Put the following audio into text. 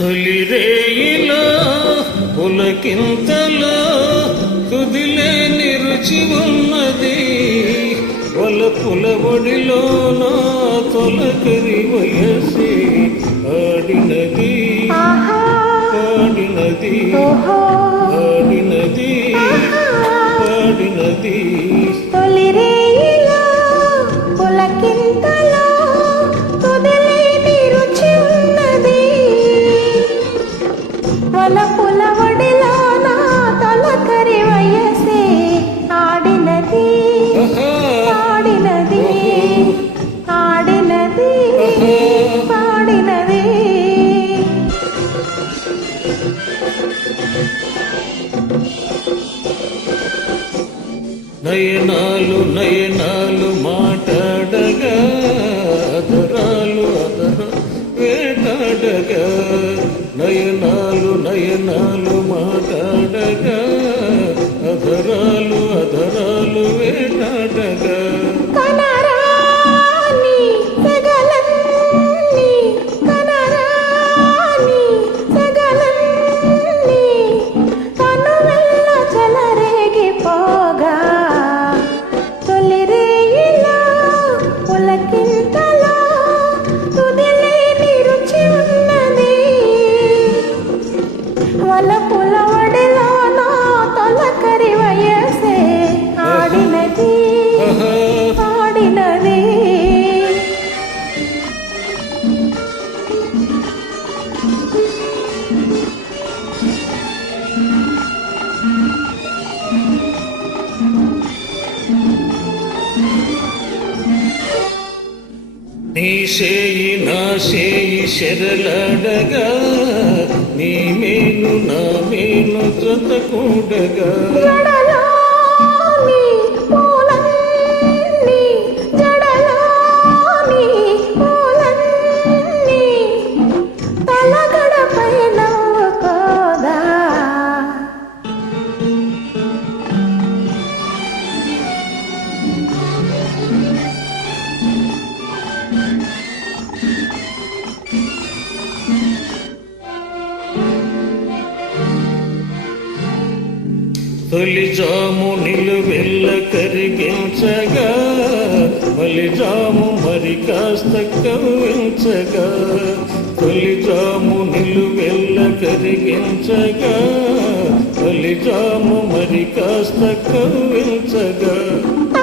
తొలి రేయిలో పులకింతలో తుదిలే నిరుచి ఉన్నది. వల పులబడిలో నా తొలకరి వయసి ఆడినది. ఆడినది. నయనాలు నయనాలు మాట వల నా తొలకరి వయసే నీ చేయి నా నీ నా మేలు జతకూడగా తొలి జాము నిలువెల్ల కరిగించగా బలిజాము మరి కాస్త కవ్వించగా. తొలి జాము నిలువెల్ల కరిగించగా బలిజాము మరి కాస్త కవ్వించగా.